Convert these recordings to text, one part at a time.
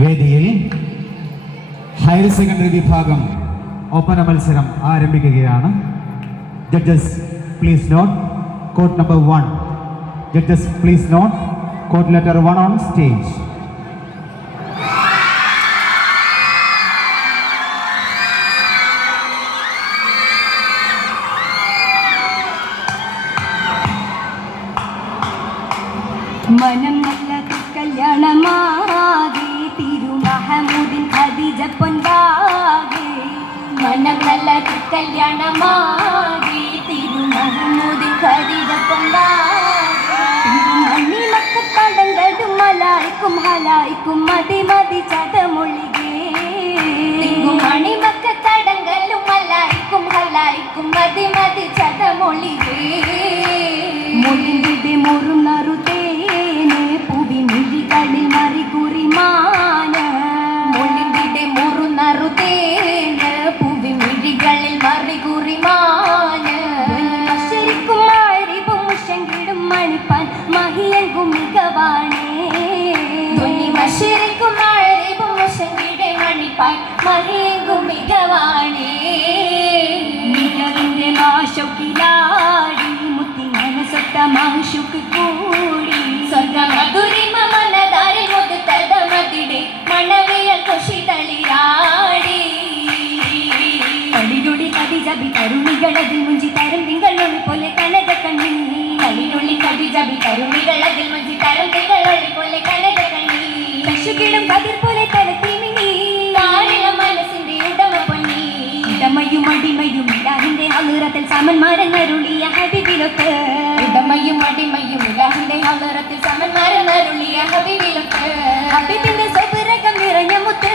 വേദിയിൽ higher secondary വിഭാഗം ഒപ്പന മത്സരം ആരംഭിക്കുകയാണ്. Judges please note code number 1. Judges please note code letter 1 on stage. മനം നല്ല കല്യാണമാകെ തിരുമഹമൂദിൻ ഖദീജ പൊൻപാകെ. മനം നല്ല കല്യാണമാകെ തിരുമഹമൂദിൻ ഖദീജ പൊൻപാകെ. തിരുമണി മക്കത്തടങ്കടും മലായിക്കും ഹലായിക്കും മതി മതി ചതമൊഴികെ. തിരുമണി മക്കത്തടങ്കലും മലായിക്കും ഹലായിക്കും മതി മതി ചതമൊഴികെ. മൊഴിന്റെ മുറുന്നറുതേ മിഴികളിൽ മറികുറിമാന. മൊഴിന്റെ മുറുന്നറുതേന് പുവി മിഴികളിൽ മറികുറിമാന. മഷരിക്കും മാരിവും മുഷങ്കിടും മണിപ്പാൻ മഹിയങ്കും മികവാണേ. മഷരിക്കും മാരിവും മുഷങ്കിടെ മണിപ്പാൻ മഹിയങ്കും മികവാണേ. മികവിന്റെ മാഷുക്കിലാടി മുത്തി മനസ്സൊത്ത മാഷുക്ക് കൂടി. സ്വർഗമധുരിമ മനതാരിൽ മുതുത്തത മതിടെ മണവിയൽ കുഷിതളിയാടി. കളിരുളി കതിജബി കരുണികളതിൽ മുഞ്ചി തരം തിങ്കളൊളി പോലെ കനക കണ്ണി. കളിരുളി കതിജബി കരുണികളതിൽ മുഞ്ചി തരം തിങ്കളൊളി പോലെ കനക കണ്ണി. കശുകിടും കതിർ പോലെ തലത്തിമിനി താരില മനസ്സിന്റെ ഉടമ പൊന്നി. ഇടമയും അടിമയും ഇലാഹിന്റെ അളുറത്തിൽ സമന്മാരെന്നരുളിയ ഹബീബിലൊത്ത്. ഇടമയും അടിമയും ഇലാഹിന്റെ അളുറത്തിൽ സമന്മാരെന്നരുളിയ ഹബീബിലൊത്ത്. ഹബീബിന്റെ സ്വപുരകം നിറഞ്ഞ മുത്ത്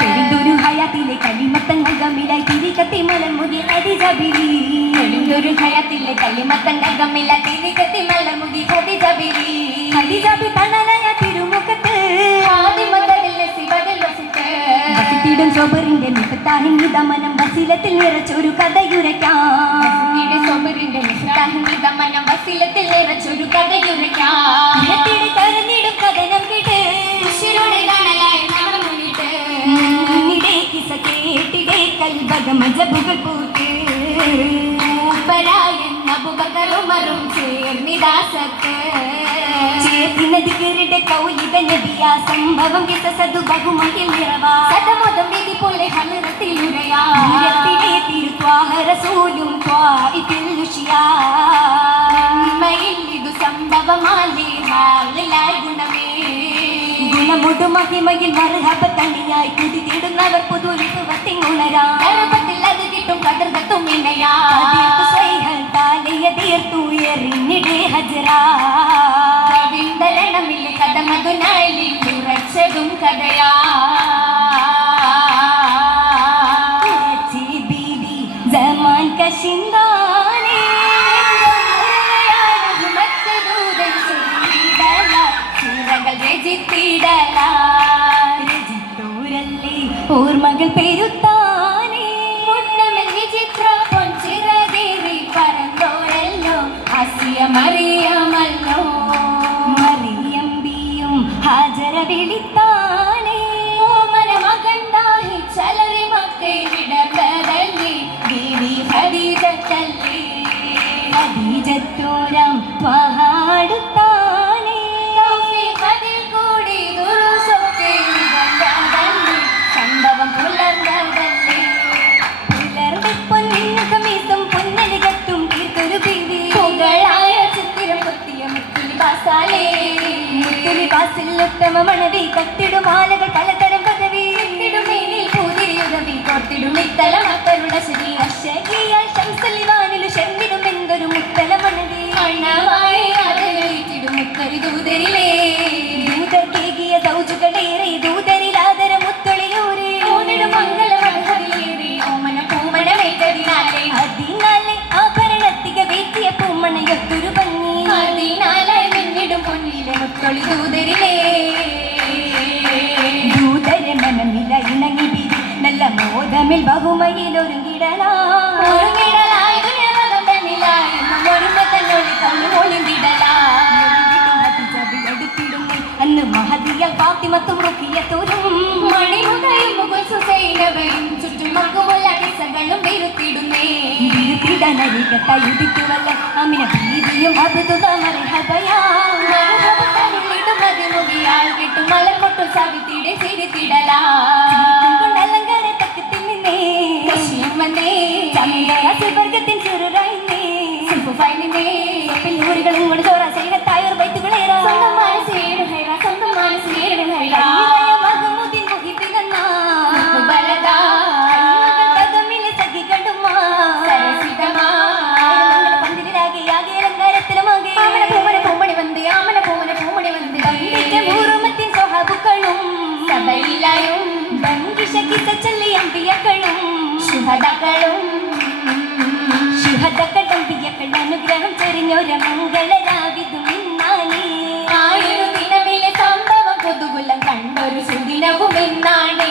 പെരിന്തൊരു ഹയാത്തിലെ കലിമത്തങ്ങമിലായി തിരികത്തി മലർമുതി ഖദീജബിലി. പെരിന്തൊരു ഹയാത്തിലെ കലിമത്തങ്ങമിലായി തിരികത്തി മലർമുതി ഖദീജബിലി. ഖദീജബി തണലായ തിരുമുഖത്ത് ിടും സോബറിന്റെ നിഫത്താഹിന്റെ ദമനം വസീലത്തിൽ നിറച്ചൊരു കഥയുരയ്ക്കാം. വസീലത്തിൽ നിറച്ചൊരു കഥയുരയ്ക്കാം. കരഞ്ഞിടും കഥനം കേട്ട് കിസ കേട്ടിടേ കൽബകമജബുകൾ പൂട്ട്. എന്ന ബുബകറുമറും ചേർന്നിദാസത്ത് ചേർത്തിനദികരുടെ കൗലിക നബിയാ. സംഭവം കിസസദു ബഹുമയിൽ നിറവാ. സദമോദം വിധി പോലെ ഹലറത്തിലുരയാ. തിരുത്വാഹ റസൂലും ത്വാഇഫിൽ ലുഷിയാ. ഉമ്മയില്ലിതു സംഭവമാലേ ഹാലിലായി ഗുണമേ. ഗുണമുടു മഹിമയിൽ മർഹബ തണിയായി കുതിത്തിടുന്നവർ പുതുരിപ്പുവത്തിങ്ങുണരാ. ഗർഭത്തിൽ അത് കിട്ടും കതിർകത്തും ഇണയാ. തീർത്തുയറിഞ്ഞിടേ ഹജറാ. കവിന്തരണമില്ല കഥമതുനായി ഉറച്ചതും കഥയാ. ബീബി ജമാൻ കശിന്താനേ രജിത്തോരല്ലേ ഓർമ്മകൾ പെരുത്താനേ. വിചിത്ര പൊൻചിറദേവി പറന്തോരല്ലോ അസിയമറിയമല്ലോ. മറിയമ്പിയും ഹാജര വിളിത്താനേ. ഓമന മകണ്ടാഹി ചലരി മക്കൈ വിടർന്നതല്ലേ ദേവി ഖദീജത്തല്ലേ. ഖദീജത്തോരം പഹാടുത്താനേ. തൗഫീഖിൽ കൂടി ദുറുസൊക്കെ വിടർന്നതല്ലേ സംഭവം പുലർന്നതല്ലേ. പുലർന്ന് പൊന്നിൻ കമീസും പൊന്നലികത്തും തീർത്തൊരു ബീവി. പുകളായ ചിത്തിരം കൊത്തിയ മുത്തുലിബാസാലേ. മുത്തുലിബാസിൽ ഉത്തമ മണവി കത്തിടും ആലകൾ പലതരം പദവി. കത്തിടുമേനിൽ പൂതിരിയുദവി കോർത്തിടും ഇത്തല മക്കളുടെ ശ്രീ അശകിയാൽ ശംസലിവാനിലു ശർമ്മിടും എന്തൊരു മുത്തല മണവി. മണവായി ആദരിച്ചിടും മുത്തരി ദൂതരിലേ. ദൂതർക്കേകിയ സൗജുകളേറെ ദൂതരിൽ ആദര മുത്തൊളിയൂരേ. ഓനിടും മംഗള മധുരിലേറി ഓമന പൂമണ വേദതിനാലെ. അതിനാലെ ആഭരണത്തിക വേറ്റിയ പൂമണയൊത്തൊരു ഭംഗി. അതിനാലായി മിന്നിടും പൊന്നിലെ മുത്തൊളി ദൂതരിലേ. ദൂതര മനമില ഇണങ്ങി ബിരി നല്ല മോദമിൽ ബഹുമയിൽ ഒരുങ്ങിടലായി തന്നൊളി കണ്ണു ഒളിന്തിടലായി. കനരികത്തയുദിക്കുവല്ല അമിന ബീവിയും അബ്ദുള്ള മർഹബയാ മർഹബ തരുളിടും അതിമുകിയാൽ കിട്ടും മലർമൊട്ടും സവിത്തിടെ ചിരിത്തിടലാ കൊണ്ടലങ്കാര തക്കത്തിൽ നിന്നേ കശ്യം വന്നേ ചമിലയ സുവർഗത്തിൻ ചുരുറൈന്നേ സുഫൈനിന്നേ പിന്നൂറുകളും കൊണ്ട് ചോറ സൈനത്തായൊരു ബൈത്തുകളേറാ സ്വന്തമായ സേരു ഹൈറ സ്വന്തമായ സേരു ഹൈറ മഹ്മൂദിൻ മുഹിബിലന്നാ ബലദാ കദമിലെ സഖി കണ്ടുമാ സരസിതമാ പന്തിലാകെ യാഗേ അലങ്കാരത്തിലുമാകെ ആമന പൂമന പൂമണി വന്ദേ ആമന പൂമന പൂമണി വന്ദേ പന്തിന്റെ മൂറുമത്തിൻ സ്വഹാബുക്കളും സബയിലായും ബംഗിഷകിസ ചൊല്ലി അമ്പിയക്കളും ശുഹദകളും അനുഗ്രഹം ചെറിഞ്ഞൊരു മംഗളരാവിതും ഇന്നാണ് ആയൊരു ദിനമിലെ സംഭവം കൊതുകുലം കണ്ടൊരു സുദിനവും ഇന്നാണ്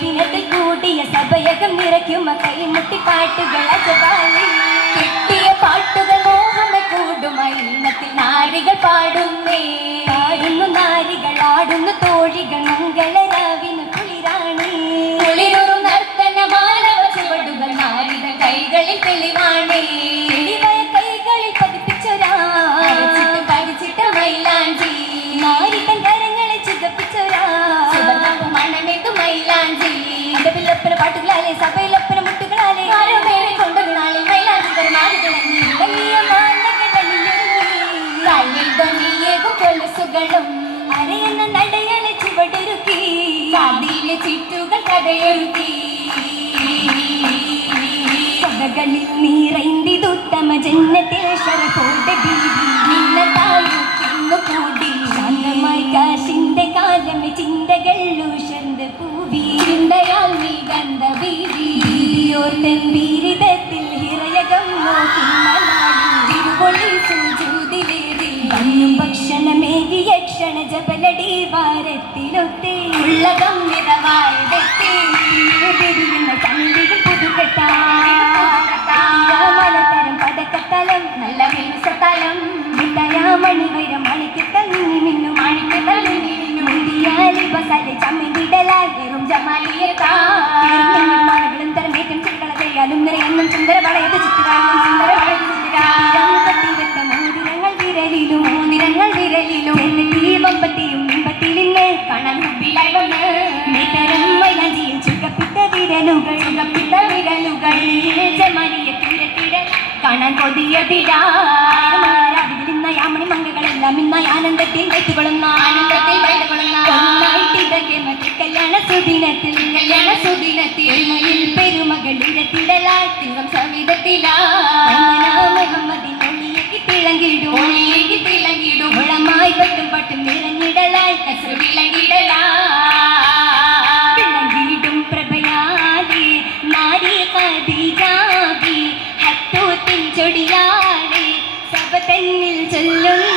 ദിനത്തിൽ കൂടിയ സഭയകം നിറയ്ക്കും കൈമുട്ടി പാട്ടുകൾ അജപാലി കിട്ടിയ പാട്ടുകൾ മോഹമ കൂടുമായി ഇന്നത്തിൽ നാരികൾ പാടുന്നേ പാടുന്നു നാരികൾ ആടുന്നു തോഴികൾ മംഗളരാവിന് കുളിരാണ് കുളിരൊരു നർത്തന മാനവ ചുവടുകൾ നാരിത കൈകളിൽ തെളിവാണേ പാട്ടുകളാലെ സഭയിലൊപ്പന മുട്ടുകളാലെ കൊണ്ടുകളാലെ കൊലുസുകളും അരയെന്ന നടയാലെ ചുവടൊരുക്കി സാദിയിലെ ചുറ്റുകൾ കഥയൊരുക്കി സഭകളിൽ നീറൈന്തിതുത്തമ ജന്നത്തിൽ ശരഫോടെ ബീവി നിന്നതായുന്നു കൂടി ശാന്തമായി കാശിന്റെ കാലം ചിന്തകൾ ഉഷർന്ന് പൂവി ചിന്തയാൽ നീ ഗന്ധ ബീവിയോർത്തൻ വീരിതത്തിൽ ഹിറയകം നോക്കുന്ന നാളിൽ തിരുപൊളി സൂചൂതിലേറി വന്നും ഭക്ഷണമേകിയ ക്ഷണ ജപലടി വാരത്തിലൊത്തേ ഉള്ളകം നിറവായതെത്തേ പെരുകുന്ന ചന്ദ്രികൾ പുതുകെട്ടാമലതരം പതക്കത്തലം നല്ല മിനുസത്തലം മണി വൈര മണിക്കത്തൽ നിന്നി മിന്നു മണിക്കത്തൽ മുന്തിയാലി ബസാലെ ചമ്മിടിടലാകും ജമാലിയത്താളും തരമേറ്റം ചെടികള ചെയ്യാലും നിറയെന്നും സുന്ദര വളയത് ചുറ്റുകാലും സുന്ദര വളയത് ചുറ്റുകാലും മോതിരങ്ങൾ വിരലിലും ദീപമ്പത്തിയും ബിംബത്തിലിന്ന് കാണാൻ മുമ്പിലായി വന്ന് നേതരം മൈലാഞ്ചിയിൽ ചുക്കപ്പിട്ട വിരലുകൾ ജമാലിയ തീരത്തിട കാണാൻ കൊതിയതിരാ യാമണി മംഗളെല്ലാം ഇന്നായി ആനന്ദത്തിൽ വൈത്തുകൊള്ളുന്ന കല്യാണ സുദിനത്തിൽ പെരുമകളിരത്തിടലാൽ തിങ്കം സവിധത്തിലാ മുഹമ്മദിൻ ഒളിയേക്ക് തിളങ്ങിടും ഉളമായി പട്ടും പട്ടും നിറഞ്ഞിടലായി കസർ വിളങ്ങിടും പ്രഭയാലേ നാരി ഖദീജാബി ഹത്തൂത്തിൻ ചൊടിയാലേ സബതന്നിൽ ചൊല്ലുന്ന